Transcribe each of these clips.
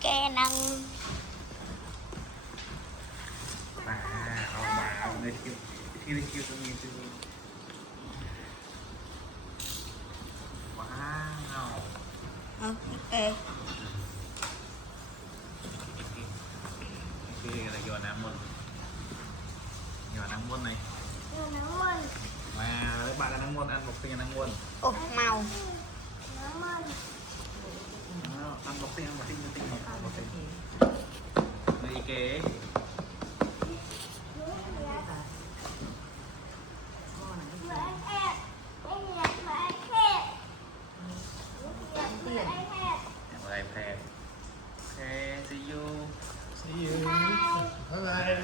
ke năng người kêu tôi nhìn tôi wow ok cái là giò nắng môn này và các bạn là nắng môn ăn một cái nắng môn ốp màu ăn một cái người kế iPad. Okay, see you. See you. Bye bye.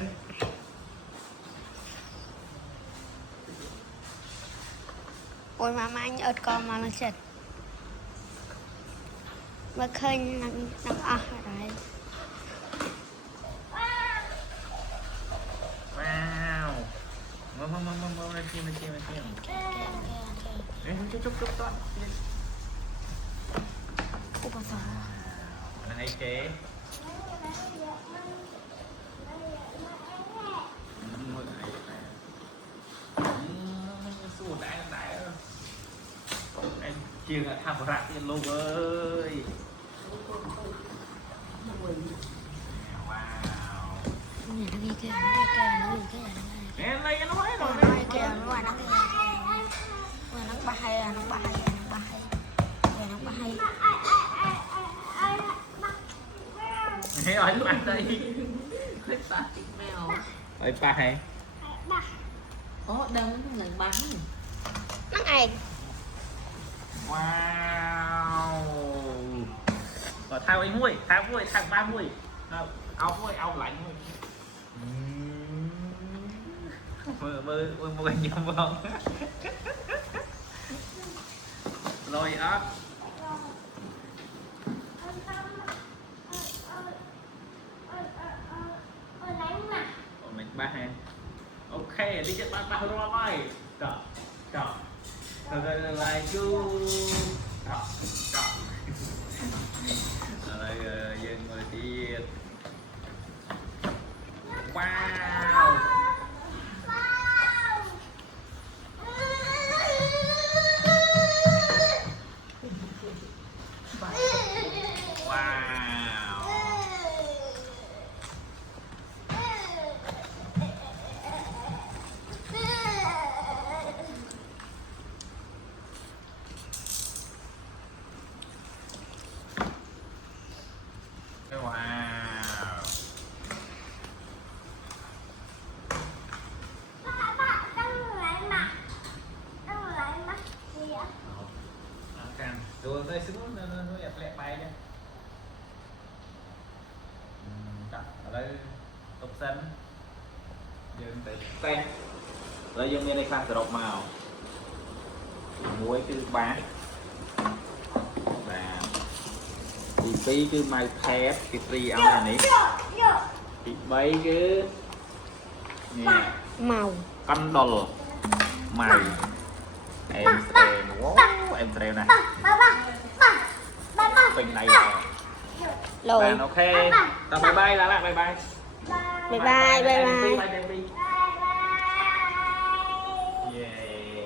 ôi mà anh ớt con mà nó chật mà khơi nó ở đấy Wow. Mau lên kia. Chúc con. ủa bà sao Anh ấy chế. Em chiều là tham rạc tiền luôn ơi. Wow. nhìn nó đi kia Em lấy cái nó hết rồi. nó kia nó ngoài nó kia ngoài nó ba hay nó ba hay Nghe ở mặt đây. Hết ba chiếc mèo. Ở ba hay. Ồ, đừng lần bắn. nó ảnh Wow. Rồi thao ấy muối, thao ba muối. Áo lạnh muối. Mơ nhầm không? Rồi ớt. Mình ba hàng. Ok, đi chết ba rồi ơi. Trời. Rồi lại chú. Trời. Rồi dân người đi. Wow. Rồi đây xuống nó lẹ bay nha. Ở đây tục xanh dương từ tay rồi dương bên đây pha sữa độc màu muối cứ bán và tí cứ mai thép cái tri áo này thì mấy cứ nè màu cân đồ mày em treo này bình này rồi ok bye bye là bye bye bye bye